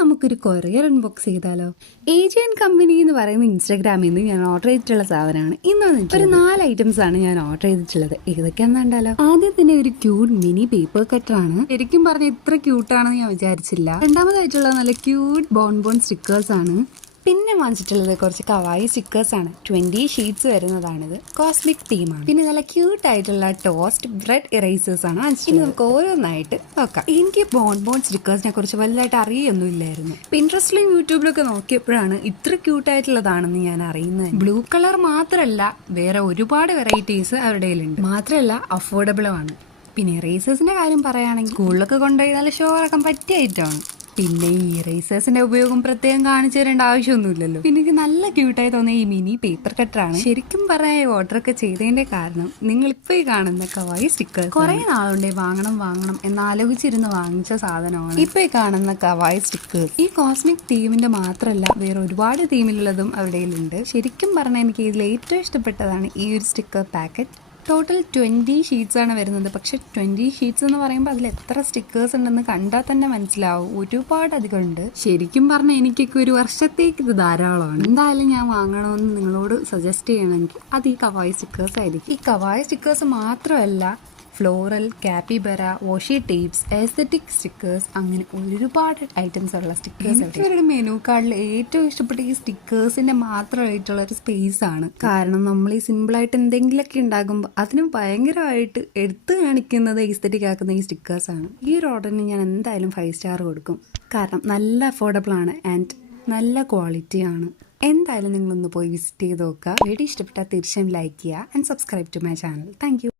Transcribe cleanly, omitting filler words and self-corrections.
നമുക്കൊരു courier unbox ചെയ്താലോ? Aegean company എന്ന് പറയുന്ന ഇൻസ്റ്റാഗ്രാമിൽ നിന്ന് ഞാൻ ഓർഡർ ചെയ്തിട്ടുള്ള സാധനമാണ്. ഇന്ന് വന്നിട്ട് ഒരു 4 ഐറ്റംസ് ആണ് ഞാൻ ഓർഡർ ചെയ്തിട്ടുള്ളത്. ഏതൊക്കെയാണെന്ന് കണ്ടാലോ? ആദ്യം തന്നെ ഒരു ക്യൂട്ട് മിനി പേപ്പർ കട്ടർ ആണ്. ശരിക്കും പറഞ്ഞ ഇത്ര ക്യൂട്ടാണെന്ന് ഞാൻ വിചാരിച്ചില്ല. രണ്ടാമതായിട്ടുള്ളത് നല്ല ക്യൂട്ട് ബോൺ സ്റ്റിക്കേഴ്സ് ആണ്. പിന്നെ വാങ്ങിച്ചിട്ടുള്ളത് കുറച്ച് കവായി സ്റ്റിക്കേഴ്സ് ആണ്. 20 ഷീറ്റ്സ് വരുന്നതാണിത്. കോസ്മിക് തീമാണ്. പിന്നെ നല്ല ക്യൂട്ട് ആയിട്ടുള്ള ടോസ്റ്റ് ബ്രെഡ് ഇറേസേഴ്സ് ആണ് വാങ്ങിച്ചിട്ടുള്ളത്. നമുക്ക് ഓരോന്നായിട്ട് നോക്കാം. എനിക്ക് ബോൺ സ്റ്റിക്കേഴ്സിനെ കുറിച്ച് വലുതായിട്ട് അറിയൊന്നും ഇല്ലായിരുന്നു. പിൻട്രസ്റ്റിലും യൂട്യൂബിലൊക്കെ നോക്കിയപ്പോഴാണ് ഇത്ര ക്യൂട്ട് ആയിട്ടുള്ളതാണെന്ന് ഞാൻ അറിയുന്നത്. ബ്ലൂ കളർ മാത്രമല്ല, വേറെ ഒരുപാട് വെറൈറ്റീസ് അവരുടെ കയ്യിലുണ്ട്. മാത്രമല്ല അഫോർഡബിളുമാണ്. പിന്നെ ഇറേസേഴ്സിന്റെ കാര്യം പറയുകയാണെങ്കിൽ സ്കൂളിലൊക്കെ കൊണ്ടുപോയി നല്ല ഷോ ആക്കാൻ പറ്റിയ ഐറ്റമാണ്. പിന്നെ ഈ ഇറേസേഴ്സിന്റെ ഉപയോഗം പ്രത്യേകം കാണിച്ചു തരേണ്ട ആവശ്യമൊന്നുമില്ലല്ലോ. പിന്നെ എനിക്ക് നല്ല ക്യൂട്ടായി തോന്നിയ ഈ മിനി പേപ്പർ കട്ടറാണ്. ശരിക്കും പറയാൻ ഓർഡർ ഒക്കെ ചെയ്തതിന്റെ കാരണം നിങ്ങൾ ഇപ്പൊ ഈ കാണുന്ന കവായി സ്റ്റിക്കേഴ്സ് കുറെ നാളുണ്ടേ വാങ്ങണം എന്നാലോചിച്ചിരുന്ന് വാങ്ങിച്ച സാധനമാണ് ഇപ്പൊ ഈ കാണുന്ന കവായി സ്റ്റിക്കേഴ്സ്. ഈ കോസ്മിക് തീമിന്റെ മാത്രമല്ല, വേറെ ഒരുപാട് തീമിലുള്ളതും അവിടെ ഉണ്ട്. ശരിക്കും പറഞ്ഞാൽ എനിക്ക് ഇതിൽ ഏറ്റവും ഇഷ്ടപ്പെട്ടതാണ് ഈ ഒരു സ്റ്റിക്കർ പാക്കറ്റ്. ടോട്ടൽ 20 ഷീറ്റ്സ് ആണ് വരുന്നത്. പക്ഷെ 20 ഷീറ്റ്സ് എന്ന് പറയുമ്പോൾ അതിൽ എത്ര സ്റ്റിക്കേഴ്സ് ഉണ്ടെന്ന് കണ്ടാൽ തന്നെ മനസ്സിലാവും. ഒരുപാട് അധികം ഉണ്ട്. ശരിക്കും പറഞ്ഞാൽ എനിക്കൊക്കെ ഒരു വർഷത്തേക്ക് ഇത് ധാരാളമാണ്. എന്തായാലും ഞാൻ വാങ്ങണമെന്ന് നിങ്ങളോട് സജസ്റ്റ് ചെയ്യണമെങ്കിൽ അത് ഈ കവായി സ്റ്റിക്കേഴ്സ് ആയിരിക്കും. ഈ കവായി സ്റ്റിക്കേഴ്സ് മാത്രമല്ല, ഫ്ലോറൽ, കാപ്പിബറ, വാഷി ടേപ്സ്, എസ്തെറ്റിക് സ്റ്റിക്കേഴ്സ്, അങ്ങനെ ഒരുപാട് ഐറ്റംസ് ഉള്ള സ്റ്റിക്കേഴ്സ്. ഇവരുടെ മെനു കാർഡിൽ ഏറ്റവും ഇഷ്ടപ്പെട്ട ഈ സ്റ്റിക്കേഴ്സിന്റെ മാത്രമായിട്ടുള്ള ഒരു സ്പേസ് ആണ്. കാരണം നമ്മൾ ഈ സിമ്പിളായിട്ട് എന്തെങ്കിലുമൊക്കെ ഉണ്ടാകുമ്പോൾ അതിന് ഭയങ്കരമായിട്ട് എടുത്തു കാണിക്കുന്നത് എസ്തെറ്റിക് ആക്കുന്ന ഈ സ്റ്റിക്കേഴ്സ് ആണ്. ഈ ഒരു ഓർഡറിന് ഞാൻ എന്തായാലും 5 സ്റ്റാർ കൊടുക്കും. കാരണം നല്ല അഫോർഡബിൾ ആണ് ആൻഡ് നല്ല ക്വാളിറ്റി ആണ്. എന്തായാലും നിങ്ങളൊന്ന് പോയി വിസിറ്റ് ചെയ്ത് നോക്കുക. വീഡിയോ ഇഷ്ടപ്പെട്ടാൽ തീർച്ചയായും ലൈക്ക് ചെയ്യുക and subscribe to my channel. Thank U.